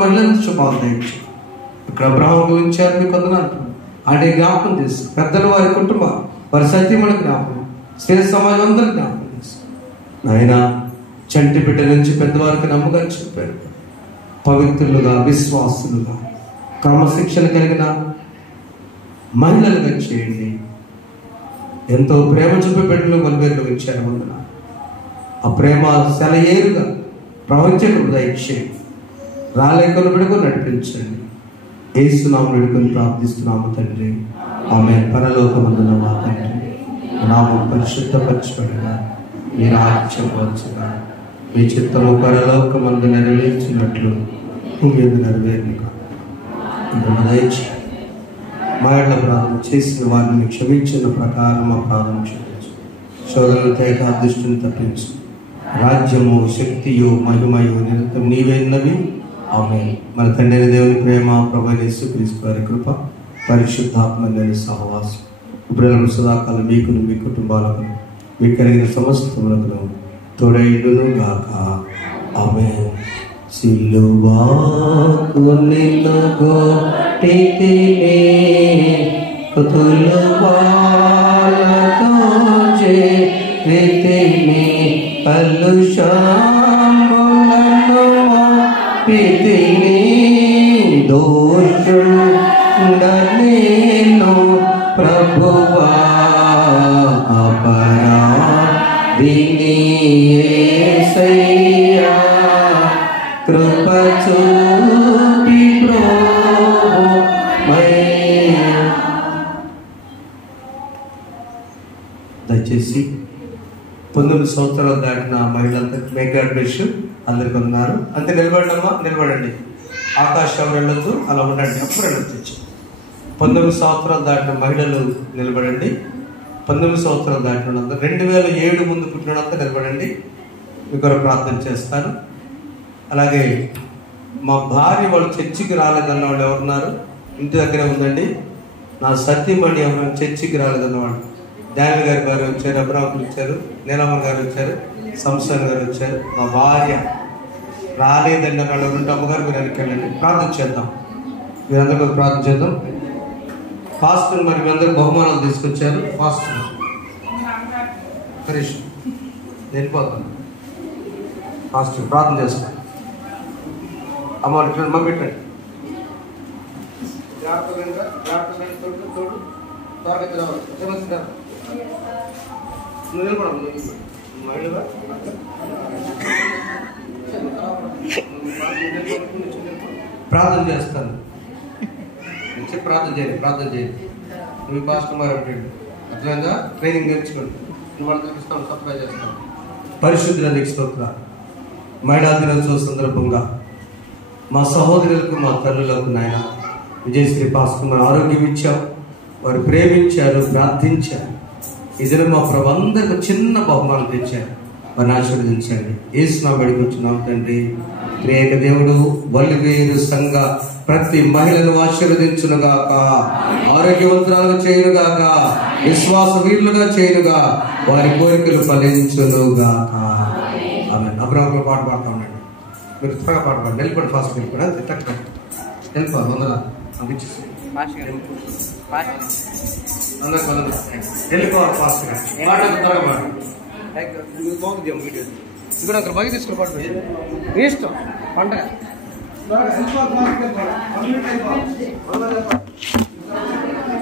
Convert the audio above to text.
శుభాలు దయచు. ఇక్కడ అబ్రహాము గురించి మీకు వందనాలు. అంటే జ్ఞాపకం చేసి పెద్దలు వారి కుటుంబం వారి సత్యముల జ్ఞాపకం శ్రేష్ఠ సమాజం అందరూ జ్ఞాపకం చేసి ఆయన చంటి బిడ్డ నుంచి పెద్దవారికి నమ్మకం చెప్పారు. పవిత్రులుగా విశ్వాసులుగా క్రమశిక్షణ కలిగిన మహిళలుగా చేయండి. ఎంతో ప్రేమ చూపే బిడ్డలు కొలువేరుగా ఇచ్చారు. వందన ఆ ప్రేమ సెలయేరుగా ప్రవహించడం దయచేయండి. రాలేకలు బిడుకు నడిపించండి. యేసునామమున వేడుకొని ప్రార్థిస్తున్నాము తండ్రి, ఆమేన్. పరలోకమందున్న మా తండ్రి, నామం పరిశుద్ధపరచబడగా, మీ రాజ్యం వచ్చుగా, మీ చిత్తము పరలోకమందు నెరవేర్చినట్లు భూమి మీద నెరవేరుగా దయచేయండి. మా ఎడల ప్రార్థన చేసిన వారిని క్షమించిన ప్రకారం మా ప్రార్థన క్షమించు. శోధనలు తేక దుష్టుని తప్పించు. రాజ్యము శక్తియు మహిమయు నిరంతరం నీవైనవి. ఆమేన్. మన తండ్రి దేవుని ప్రేమ, ప్రభువైన యేసుక్రీస్తు వారి కృప, పరిశుద్ధాత్మ సహవాసం ఇప్పుడు సదాకాలం మీకును మీ కుటుంబాలకు మీకు కలిగిన సమస్తములకు తోడైండును గాక. ఆమేన్. సిలువాకు నిన్ను గొట్టితిని, కుతులవాలతో చేరితిని, కలుషములను మోపితిని, దోషుండనేను ప్రభువా అపరాధిని యేసయ్యా, కృప చూపి ప్రోభుమయ్యా. దయచేసి 19 సంవత్సరాలు దాటిన మహిళలందరికీ మేఘాడ్ బ్రష్ అందరికి ఉన్నారు. అంతే నిలబడమ్మా, నిలబడండి. ఆకాశం వెళ్ళొద్దు, అలా ఉండండి. అప్పుడు వెళ్ళొచ్చు. 19 సంవత్సరాలు దాటిన మహిళలు నిలబడండి. 19 సంవత్సరాలు దాటిన 2007 ముందు పుట్టినంతా నిలబడండి. మీకు ప్రార్థన చేస్తాను. అలాగే మా భార్య వాళ్ళు చర్చికి రాలేదన్న వాళ్ళు ఎవరున్నారు? ఇంటి దగ్గరే ఉందండి. నా సత్యమణి ఎవరైనా చర్చికి రాలేదన్న వాళ్ళు, డాని గారి గారు వచ్చారు, అబ్రాహ్మణ్ వచ్చారు, నీలమ్మ గారు వచ్చారు, సంస్థాన్ గారు వచ్చారు. మా భార్య రాలేదండి అన్న వాళ్ళు ఉంటే అమ్మగారు మీరు వెనకెళ్ళండి. ప్రార్థన చేద్దాం. మీరందరూ ప్రార్థన చేద్దాం. ఫాస్టర్ మరి మీ అందరూ బహుమానాలు తీసుకొచ్చారు. ఫాస్టర్ హరీష్ వెళ్ళిపోతాను. ఫాస్టర్ ప్రార్థన చేస్తాను. అమ్మ పెట్టండి. ప్రార్థన చేస్తాను. ప్రార్థన చేయండి. మీ పాస్టర్ మరి ఉంటుంది అట్లా ట్రైనింగ్ నేర్చుకోండి. మనం తెలుస్తాం, సబ్స్క్రైబ్ చేస్తాం. పరిశుద్ధుల స్తోత్రాలు. మహిళా దినోత్సవ సందర్భంగా మా సహోదరులకు, మా తల్లులకు నాయన విజయశ్రీ పాస్టర్ మన ఆరోగ్యం ఇచ్చావు, వారు ప్రేమించారు, ప్రార్థించారు. ఇద్దరు మా ప్రభు అందరికి చిన్న బహుమానం తెచ్చారు. వారిని ఆశీర్వదించండి. యేసునామమున వేడుకొంచున్నాం తండ్రి. త్రియేక దేవుడు వల్లివేరు సంఘ ప్రతి మహిళను ఆశీర్వదించునుగాక, ఆరోగ్యవంతురాలుగా చేయునుగాక, విశ్వాస వీరులుగా చేయునుగా, వారి కోరికలు ఫలించునుగాక. ఆమేన్. అబ్రాహ్మణ పాట పాడుతూ ఉండండి. మీరు త్వరగా పాట పాడండి. వెళ్ళిపోండి. ఫాస్ట్ వెళ్ళిపోయి వెళ్ళిపోవాలి. వందల అందించేసి అందరికి వెళ్ళిపోవాలి. ఫాస్ట్గా పాట త్వరగా పాడండి. బాగుంది వీడియో. ఇక్కడ అక్కడ బయట తీసుకుని పాటు ఇష్టం పండగ.